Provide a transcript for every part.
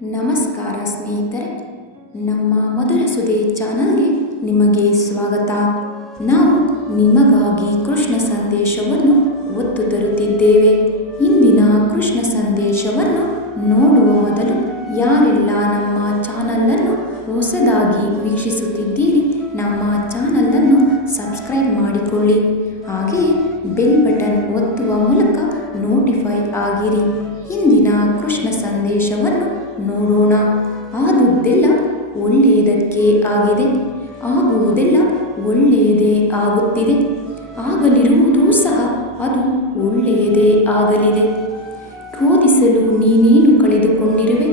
ನಮಸ್ಕಾರ ಸ್ನೇಹಿತರೆ, ನಮ್ಮ ಮೊದಲ ಸುದ್ದಿ ಚಾನಲ್ಗೆ ನಿಮಗೆ ಸ್ವಾಗತ. ನಾವು ನಿಮಗಾಗಿ ಕೃಷ್ಣ ಸಂದೇಶವನ್ನು ಒತ್ತು ತರುತ್ತಿದ್ದೇವೆ. ಇಂದಿನ ಕೃಷ್ಣ ಸಂದೇಶವನ್ನು ನೋಡುವ ಮೊದಲು ಯಾರೆಲ್ಲ ನಮ್ಮ ಚಾನಲನ್ನು ಹೊಸದಾಗಿ ವೀಕ್ಷಿಸುತ್ತಿದ್ದೀರಿ, ನಮ್ಮ ಚಾನಲನ್ನು ಸಬ್ಸ್ಕ್ರೈಬ್ ಮಾಡಿಕೊಳ್ಳಿ. ಹಾಗೆಯೇ ಬೆಲ್ ಬಟನ್ ಒತ್ತುವ ಮೂಲಕ ನೋಟಿಫೈ ಆಗಿರಿ. ಇಂದಿನ ಕೃಷ್ಣ ಸಂದೇಶವನ್ನು ನೋಡೋಣ. ಆದುದೆಲ್ಲ ಒಳ್ಳೆಯದಕ್ಕೆ ಆಗಿದೆ, ಆಗುವುದೆಲ್ಲ ಒಳ್ಳೆಯದೇ ಆಗುತ್ತಿದೆ, ಆಗಲಿರುವುದೂ ಸಹ ಅದು ಒಳ್ಳೆಯದೇ ಆಗಲಿದೆ. ಕ್ರೋಧಿಸಲು ನೀನೇನು ಕಳೆದುಕೊಂಡಿರುವೆ?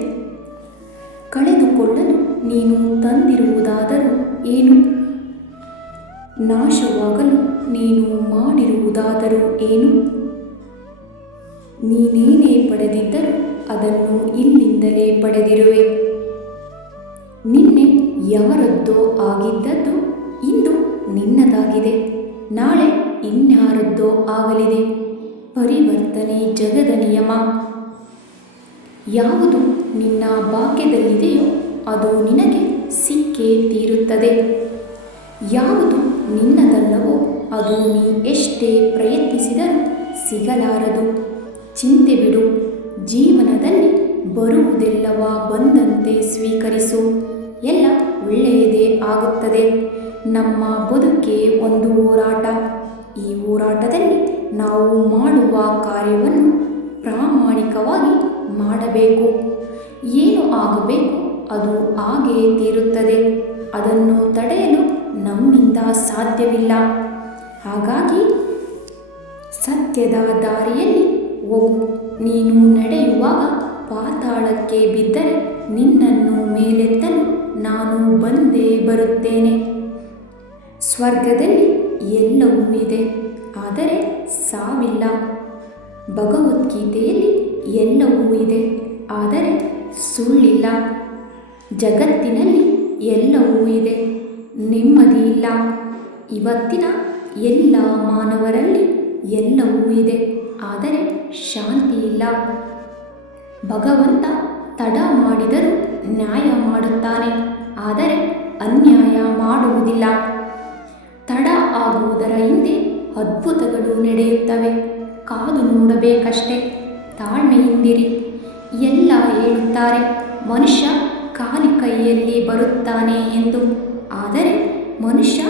ಕಳೆದುಕೊಳ್ಳಲು ನೀನು ತಂದಿರುವುದಾದರೂ ಏನು? ನಾಶವಾಗಲು ನೀನು ಮಾಡಿರುವುದಾದರೂ ಏನು? ನೀನೇನೇ ಪಡೆದಿದ್ದರೂ ಅದನ್ನು ಇಲ್ಲಿಂದಲೇ ಪಡೆದಿರುವೆ. ನಿನ್ನೆ ಯಾರದ್ದೋ ಆಗಿದ್ದದ್ದು ಇಂದು ನಿನ್ನದಾಗಿದೆ, ನಾಳೆ ಇನ್ಯಾರದ್ದೋ ಆಗಲಿದೆ. ಪರಿವರ್ತನೆ ಜಗದ ನಿಯಮ. ಯಾವುದು ನಿನ್ನ ಭಾಗ್ಯದಲ್ಲಿದೆಯೋ ಅದು ನಿನಗೆ ಸಿಕ್ಕೇ ತೀರುತ್ತದೆ. ಯಾವುದು ನಿನ್ನದಲ್ಲವೋ ಅದು ನೀ ಎಷ್ಟೇ ಪ್ರಯತ್ನಿಸಿದರೂ ಸಿಗಲಾರದು. ಚಿಂತೆ ಬಿಡು, ಜೀವನದಲ್ಲಿ ಬರುವುದೆಲ್ಲವ ಬಂದಂತೆ ಸ್ವೀಕರಿಸು, ಎಲ್ಲ ಒಳ್ಳೆಯದೇ ಆಗುತ್ತದೆ. ನಮ್ಮ ಬದುಕೆ ಒಂದು ಹೋರಾಟ. ಈ ಹೋರಾಟದಲ್ಲಿ ನಾವು ಮಾಡುವ ಕಾರ್ಯವನ್ನು ಪ್ರಾಮಾಣಿಕವಾಗಿ ಮಾಡಬೇಕು. ಏನು ಆಗಬೇಕು ಅದು ಹಾಗೇ ತೀರುತ್ತದೆ. ಅದನ್ನು ತಡೆಯಲು ನಮ್ಮಿಂದ ಸಾಧ್ಯವಿಲ್ಲ. ಹಾಗಾಗಿ ಸತ್ಯದ ದಾರಿಯಲ್ಲಿ ಹೋಗು. ನೀನು ನಡೆಯುವಾಗ ಪಾತಾಳಕ್ಕೆ ಬಿದ್ದರೆ ನಿನ್ನನ್ನು ಮೇಲೆತ್ತಲು ನಾನು ಬಂದೇ ಬರುತ್ತೇನೆ. ಸ್ವರ್ಗದಲ್ಲಿ ಎಲ್ಲವೂ ಇದೆ, ಆದರೆ ಸಾವಿಲ್ಲ. ಭಗವದ್ಗೀತೆಯಲ್ಲಿ ಎಲ್ಲವೂ ಇದೆ, ಆದರೆ ಸುಳ್ಳಿಲ್ಲ. ಜಗತ್ತಿನಲ್ಲಿ ಎಲ್ಲವೂ ಇದೆ, ನೆಮ್ಮದಿ ಇಲ್ಲ. ಇವತ್ತಿನ ಎಲ್ಲ ಮಾನವರಲ್ಲಿ ಎಲ್ಲವೂ ಇದೆ, ಆದರೆ ಶಾಂತಿ ಇಲ್ಲ. ಭಗವಂತ ತಡ ಮಾಡಿದರೂ ನ್ಯಾಯ ಮಾಡುತ್ತಾನೆ, ಆದರೆ ಅನ್ಯಾಯ ಮಾಡುವುದಿಲ್ಲ. ತಡ ಆಗುವುದರ ಹಿಂದೆ ಅದ್ಭುತಗಳು ನಡೆಯುತ್ತವೆ, ಕಾದು ನೋಡಬೇಕಷ್ಟೇ. ತಾಳ್ಮೆಯಿಂದಿರಿ. ಎಲ್ಲ ಹೇಳುತ್ತಾರೆ ಮನುಷ್ಯ ಖಾಲಿ ಕೈಯಲ್ಲಿ ಬರುತ್ತಾನೆ ಎಂದು, ಆದರೆ ಮನುಷ್ಯ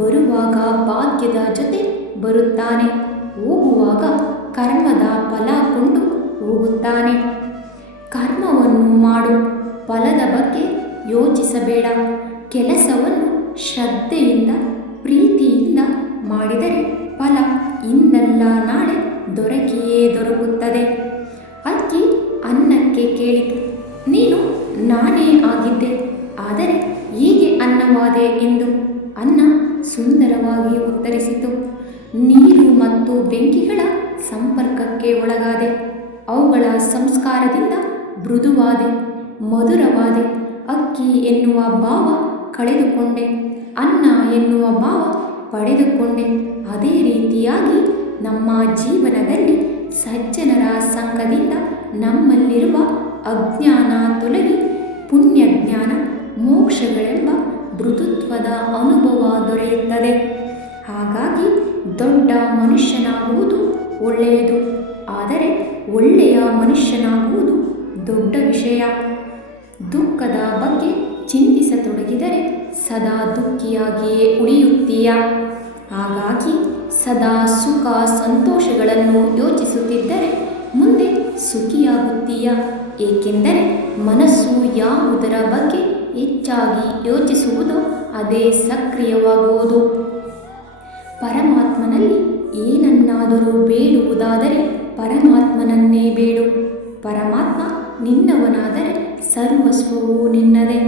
ಬರುವಾಗ ಭಾಗ್ಯದ ಜೊತೆ ಬರುತ್ತಾನೆ, ಹೋಗುವಾಗ ಕರ್ಮದ ಫಲ ಕೊಂಡು ಹೋಗುತ್ತಾನೆ. ಕರ್ಮವನ್ನು ಮಾಡು, ಫಲದ ಬಗ್ಗೆ ಯೋಚಿಸಬೇಡ. ಕೆಲಸವನ್ನು ಶ್ರದ್ಧೆಯಿಂದ ಪ್ರೀತಿಯಿಂದ ಮಾಡಿದರೆ ಫಲ ಇಂದಲ್ಲ ನಾಳೆ ದೊರಕಿಯೇ ದೊರಕುತ್ತದೆ. ಅಕ್ಕಿ ಅನ್ನಕ್ಕೆ ಕೇಳಿತು, ನೀನು ನಾನೇ ಆಗಿದ್ದೆ, ಆದರೆ ಹೀಗೆ ಅನ್ನವಾದೆ ಎಂದು. ಅನ್ನ ಸುಂದರವಾಗಿ ಉತ್ತರಿಸಿತು, ನೀರು ಮತ್ತು ಬೆಂಕಿಗಳ ಸಂಪರ್ಕಕ್ಕೆ ಒಳಗಾದೆ, ಅವುಗಳ ಸಂಸ್ಕಾರದಿಂದ ಮೃದುವಾದೆ, ಮಧುರವಾದೆ. ಅಕ್ಕಿ ಎನ್ನುವ ಭಾವ ಕಳೆದುಕೊಂಡೆ, ಅನ್ನ ಎನ್ನುವ ಭಾವ ಪಡೆದುಕೊಂಡೆ. ಅದೇ ರೀತಿಯಾಗಿ ನಮ್ಮ ಜೀವನದಲ್ಲಿ ಸಜ್ಜನರ ಸಂಘದಿಂದ ನಮ್ಮಲ್ಲಿರುವ ಅಜ್ಞಾನ ತೊಲಗಿ ಪುಣ್ಯಜ್ಞಾನ ಮೋಕ್ಷಗಳೆಂಬ ಮೃದುತ್ವದ ಅನುಭವ ದೊರೆಯುತ್ತದೆ. ಹಾಗಾಗಿ ದೊಡ್ಡ ಮನುಷ್ಯನಾಗುವುದು ಒಳ್ಳೆಯದು, ಆದರೆ ಒಳ್ಳೆಯ ಮನುಷ್ಯನಾಗುವುದು ದೊಡ್ಡ ವಿಷಯ. ದುಃಖದ ಬಗ್ಗೆ ಚಿಂತಿಸತೊಡಗಿದರೆ ಸದಾ ದುಃಖಿಯಾಗಿಯೇ ಉಳಿಯುತ್ತೀಯ. ಹಾಗಾಗಿ ಸದಾ ಸುಖ ಸಂತೋಷಗಳನ್ನು ಯೋಚಿಸುತ್ತಿದ್ದರೆ ಮುಂದೆ ಸುಖಿಯಾಗುತ್ತೀಯ. ಏಕೆಂದರೆ ಮನಸ್ಸು ಯಾವುದರ ಬಗ್ಗೆ ಹೆಚ್ಚಾಗಿ ಯೋಚಿಸುವುದೋ ಅದೇ ಸಕ್ರಿಯವಾಗುವುದು. ಪರಮಾತ್ಮನಲ್ಲಿ ಏನನ್ನಾದರೂ ಬೇಡುವುದಾದರೆ ಪರಮಾತ್ಮನನ್ನೇ ಬೇಡು. ಪರಮಾತ್ಮ ನಿನ್ನವನಾದರೆ ಸರ್ವಸ್ವವೂ ನಿನ್ನದೇ.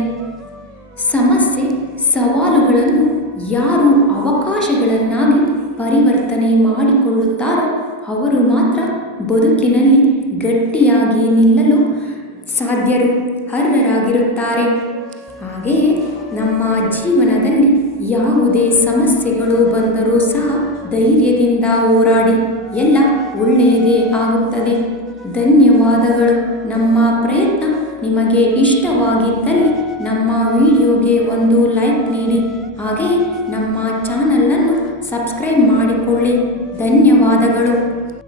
ಸಮಸ್ಯೆ ಸವಾಲುಗಳನ್ನು ಯಾರು ಅವಕಾಶಗಳನ್ನಾಗಿ ಪರಿವರ್ತನೆ ಮಾಡಿಕೊಳ್ಳುತ್ತಾರೋ ಅವರು ಮಾತ್ರ ಬದುಕಿನಲ್ಲಿ ಗಟ್ಟಿಯಾಗಿ ನಿಲ್ಲಲು ಸಾಧ್ಯರು, ಅರ್ಹರಾಗಿರುತ್ತಾರೆ. ಹಾಗೆಯೇ ನಮ್ಮ ಜೀವನದಲ್ಲಿ ಯಾವುದೇ ಸಮಸ್ಯೆಗಳು ಬಂದರೂ ಸಹ ಧೈರ್ಯದಿಂದ ಹೋರಾಡಿ, ಎಲ್ಲ ಒಳ್ಳೆಯದೇ ಆಗುತ್ತದೆ. ಧನ್ಯವಾದಗಳು. ನಮ್ಮ ಪ್ರಯತ್ನ ನಿಮಗೆ ಇಷ್ಟವಾಗಿದ್ದಲ್ಲಿ ನಮ್ಮ ವಿಡಿಯೋಗೆ ಒಂದು ಲೈಕ್ ನೀಡಿ. ಹಾಗೆ ನಮ್ಮ ಚಾನಲನ್ನು ಸಬ್ಸ್ಕ್ರೈಬ್ ಮಾಡಿಕೊಳ್ಳಿ. ಧನ್ಯವಾದಗಳು.